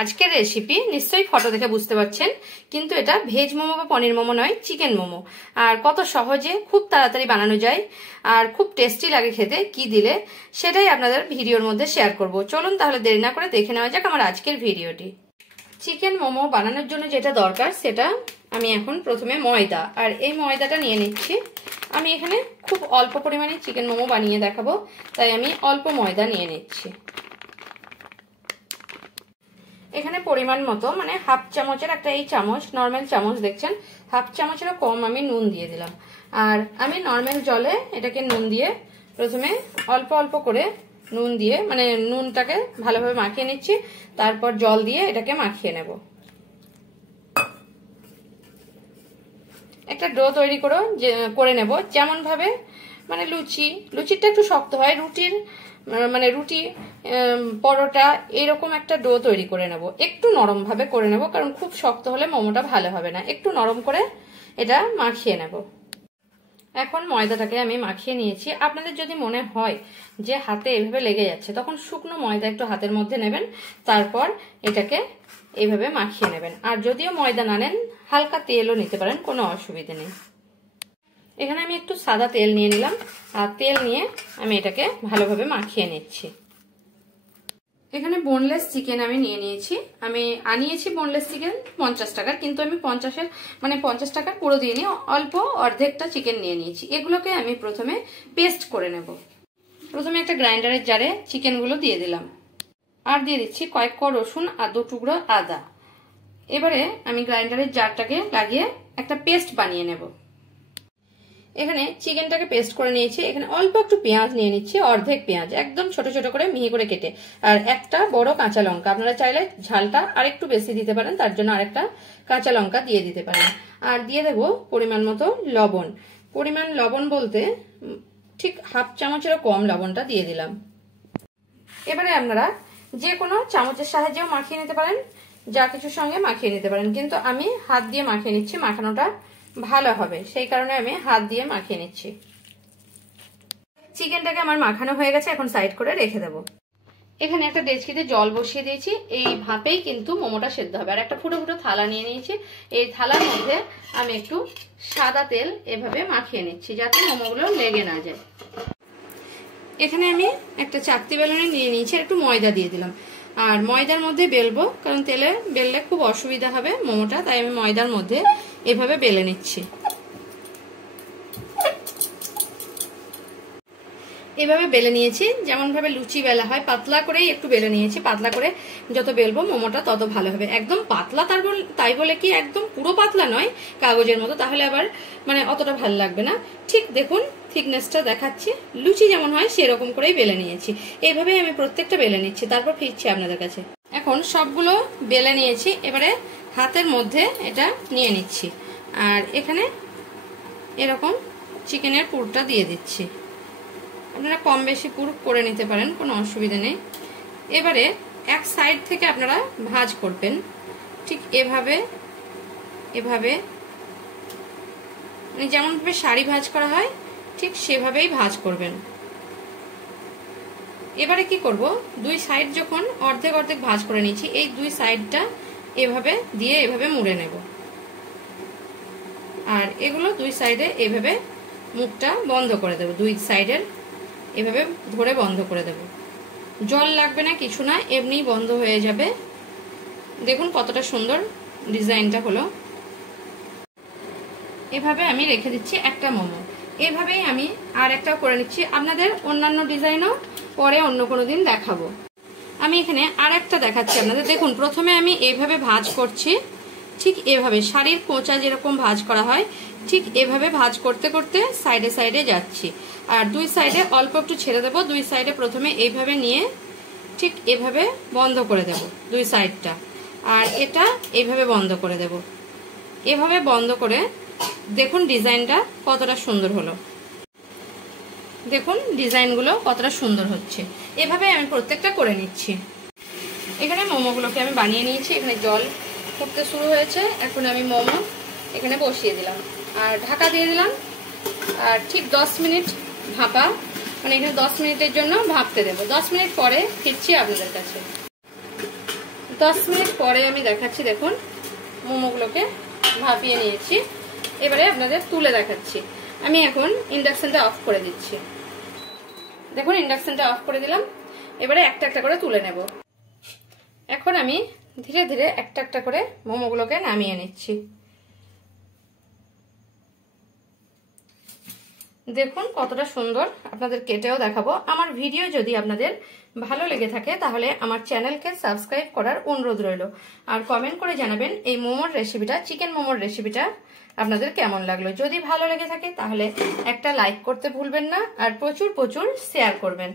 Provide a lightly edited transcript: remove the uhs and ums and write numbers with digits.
আজকের রেসিপি নিশ্চয়ই ফটো দেখে বুঝতে পারছেন, কিন্তু এটা ভেজ মোমো বা পনির মোমো নয়, চিকেন মোমো। আর কত সহজে খুব তাড়াতাড়ি বানানো যায় আর খুব টেস্টি লাগে খেতে, কি দিলে সেটাই আপনাদের ভিডিওর মধ্যে শেয়ার করব। চলুন তাহলে দেরি না করে দেখে নেওয়া যাক আমার আজকের ভিডিওটি। চিকেন মোমো বানানোর জন্য যেটা দরকার সেটা আমি এখন প্রথমে ময়দা, আর এই ময়দাটা নিয়ে নিচ্ছি। আমি এখানে খুব অল্প পরিমাণে চিকেন মোমো বানিয়ে দেখাবো, তাই আমি অল্প ময়দা নিয়ে নিচ্ছি। এখানে পরিমাণ মতো মানে হাফ চামচের একটা, এই চামচ নর্মাল চামচ দেখছেন, হাফ চামচেরও কম আমি নুন দিয়ে দিলাম। আর আমি নর্মাল জলে এটাকে নুন দিয়ে প্রথমে অল্প অল্প করে নুন দিয়ে মানে নুনটাকে ভালোভাবে মাখিয়ে নিচ্ছি, তারপর জল দিয়ে এটাকে মাখিয়ে নেব। একটা ডো তৈরি করে নেব, যেমন ভাবে মানে লুচিটা একটু শক্ত হয়, রুটি পরোটা এরকম একটা ডো তৈরি করে নেব। একটু নরম ভাবে করে নেব, কারণ খুব শক্ত হলে মোমোটা ভালো হবে না। একটু নরম করে এটা মাখিয়ে নেব। এখন ময়দাটাকে আমি মাখিয়ে নিয়েছি। আপনাদের যদি মনে হয় যে হাতে এভাবে লেগে যাচ্ছে, তখন শুকনো ময়দা একটু হাতের মধ্যে নেবেন, তারপর এটাকে এইভাবে মাখিয়ে নেবেন। আর যদিও ময়দা না নেন, হালকা তেলও নিতে পারেন, কোনো অসুবিধা নেই। এখানে আমি একটু সাদা তেল নিয়ে নিলাম, আর তেল নিয়ে আমি এটাকে ভালোভাবে মাখিয়ে নিচ্ছি। এখানে বোনলেস চিকেন আমি নিয়ে নিয়েছি। আমি আনিয়েছি বোনলেস চিকেন 50 টাকার, কিন্তু আমি 50 টাকার পুরো দিয়ে নিয়ে অল্প অর্ধেকটা চিকেন নিয়ে নিয়েছি। এগুলোকে আমি প্রথমে পেস্ট করে নেব। প্রথমে একটা গ্রাইন্ডারের জারে চিকেনগুলো দিয়ে দিলাম, আর দিয়ে দিচ্ছি কয়েক কোয়া রসুন আর 2 টুকরো আদা। এবারে আমি গ্রাইন্ডারের জারটাকে লাগিয়ে একটা পেস্ট বানিয়ে নেব। এখানে চিকেনটাকে পেস্ট করে নিয়েছি। এখানে অল্প একটু পেঁয়াজ নিয়ে নিচ্ছি, অর্ধেক পেঁয়াজ একদম ছোট ছোট করে মিহি করে কেটে, আর একটা বড় কাঁচা লঙ্কা। আপনারা চাইলে ঝালটা আরেকটু বেশি দিতে পারেন, তার জন্য আরেকটা কাঁচা লঙ্কা দিয়ে দিতে পারেন। আর দিয়ে দেবো পরিমাণ মতো লবণ। পরিমাণ লবণ বলতে ঠিক হাফ চামচেরও কম লবণটা দিয়ে দিলাম। এবারে আপনারা যে কোনো চামচের সাহায্যেও মাখিয়ে নিতে পারেন, যা কিছুর সঙ্গে মাখিয়ে নিতে পারেন, কিন্তু আমি হাত দিয়ে মাখিয়ে নিচ্ছি, মাখানোটা ভালো হবে, সেই কারণে আমি হাত দিয়ে মাখিয়ে নিচ্ছি। চিকেনটাকে আমার মাখানো হয়ে গেছে, এখন সাইড করে রেখে দেব। এখানে একটা ডেচকিতে জল বসিয়ে দিয়েছি, এই ভাপেই কিন্তু মোমোটা সেদ্ধ হবে। আর একটা ফুটো ফুটো থালা নিয়ে নিয়েছি, এই থালার মধ্যে আমি একটু সাদা তেল এভাবে মাখিয়ে নিচ্ছি, যাতে মোমোগুলো লেগে না যায়। এখানে আমি একটা চাকতি বেলুনি নিয়ে নিয়েছি, একটু ময়দা দিয়ে দিলাম। আর ময়দার মধ্যে বেলবো, কারণ তেলে বেললে খুব অসুবিধা হবে মোমোটা, তাই আমি ময়দার মধ্যে এভাবে বেলে নিচ্ছি। এভাবে বেলে নিয়েছি, যেমন ভাবে লুচি বেলা হয়, পাতলা করেই একটু বেলে নিয়েছি। পাতলা করে যত বেলবো মোমোটা তত ভালো হবে। একদম পাতলা তাই বলে কি একদম পুরো পাতলা নয়, কাগজের মতো, তাহলে আবার মানে অতটা ভালো লাগবে না। ঠিক দেখুন থিকনেসটা দেখাচ্ছি, লুচি যেমন হয় সেরকম করেই বেলে নিয়েছি। এইভাবেই আমি প্রত্যেকটা বেলে নিচ্ছি, তারপর ফিরছি আপনাদের কাছে। এখন সবগুলো বেলে নিয়েছি, এবারে হাতের মধ্যে এটা নিয়ে নিচ্ছি, আর এখানে এরকম চিকেনের পুরটা দিয়ে দিচ্ছি। আপনারা কম বেশি পুর করে নিতে পারেন, কোনো অসুবিধা নেই। এবারে এক সাইড থেকে আপনারা ভাঁজ করবেন, ঠিক এভাবে এভাবে, মানে যেমনভাবে শাড়ি ভাঁজ করা হয় ঠিক সেভাবেই ভাঁজ করবেন। এবারে কি করব, দুই সাইড যখন অর্ধেক অর্ধেক ভাঁজ করে নিয়েছি, এই দুই সাইডটা এভাবে দিয়ে এভাবে মুড়ে নেব। আর এগুলো দুই সাইডে এভাবে মুখটা বন্ধ করে দেব, দুই সাইডের এভাবে ধরে বন্ধ করে দেব। জল লাগবে না, কিছু না, এমনি বন্ধ হয়ে যাবে। দেখুন কতটা সুন্দর ডিজাইনটা হলো। এভাবে আমি রেখে দিচ্ছি একটা মোমো। এভাবেই আমি আর একটাও করে নিচ্ছি। আপনাদের অন্যান্য ডিজাইনও পরে অন্য কোনো দিন দেখাবো। আমি এখানে আর একটা দেখাচ্ছি আপনাদের। দেখুন প্রথমে আমি এইভাবে ভাঁজ করছি, ঠিক এভাবে শাড়ির কোঁচা যেরকম ভাঁজ করা হয় ঠিক এভাবে ভাঁজ করতে করতে সাইডে সাইডে যাচ্ছি। আর দুই সাইডে অল্প একটু ছেড়ে দেবো। দুই সাইডে প্রথমে এইভাবে নিয়ে ঠিক এভাবে বন্ধ করে দেব দুই সাইডটা, আর এটা এইভাবে বন্ধ করে দেব। এভাবে বন্ধ করে দেখুন ডিজাইনটা কতটা সুন্দর হলো। দেখুন ডিজাইনগুলো কতটা সুন্দর হচ্ছে। এভাবে আমি প্রত্যেকটা করে নিচ্ছি। এখানে মোমোগুলোকে আমি বানিয়ে নিয়েছি। এখানে জল ফুটতে শুরু হয়েছে, এখন আমি মোমো এখানে বসিয়ে দিলাম আর ঢাকা দিয়ে দিলাম। আর ঠিক 10 মিনিট ভাপা, মানে এখানে 10 মিনিটের জন্য ভাপতে দেবো। 10 মিনিট পরে ফিরছি আপনাদের কাছে। 10 মিনিট পরে আমি দেখাচ্ছি। দেখুন মোমোগুলোকে ভাপিয়ে নিয়েছি, এবারে আপনাদের তুলে দেখাচ্ছি। আমি এখন ইন্ডাকশনটা অফ করে দিচ্ছি। দেখুন ইন্ডাকশনটা অফ করে দিলাম, এবারে একটা একটা করে তুলে নেব। এখন আমি ধীরে ধীরে একটা একটা করে মোমোগুলোকে নামিয়ে নিচ্ছি। দেখুন কতটা সুন্দর, আপনাদের কেটেও দেখাবো। আমার ভিডিও যদি আপনাদের ভালো লেগে থাকে তাহলে আমার চ্যানেলকে সাবস্ক্রাইব করার অনুরোধ রইল, আর কমেন্ট করে জানাবেন এই মোমোর রেসিপিটা, চিকেন মোমোর রেসিপিটা আপনাদের কেমন লাগলো। যদি ভালো লেগে থাকে তাহলে একটা লাইক করতে ভুলবেন না, আর প্রচুর প্রচুর শেয়ার করবেন।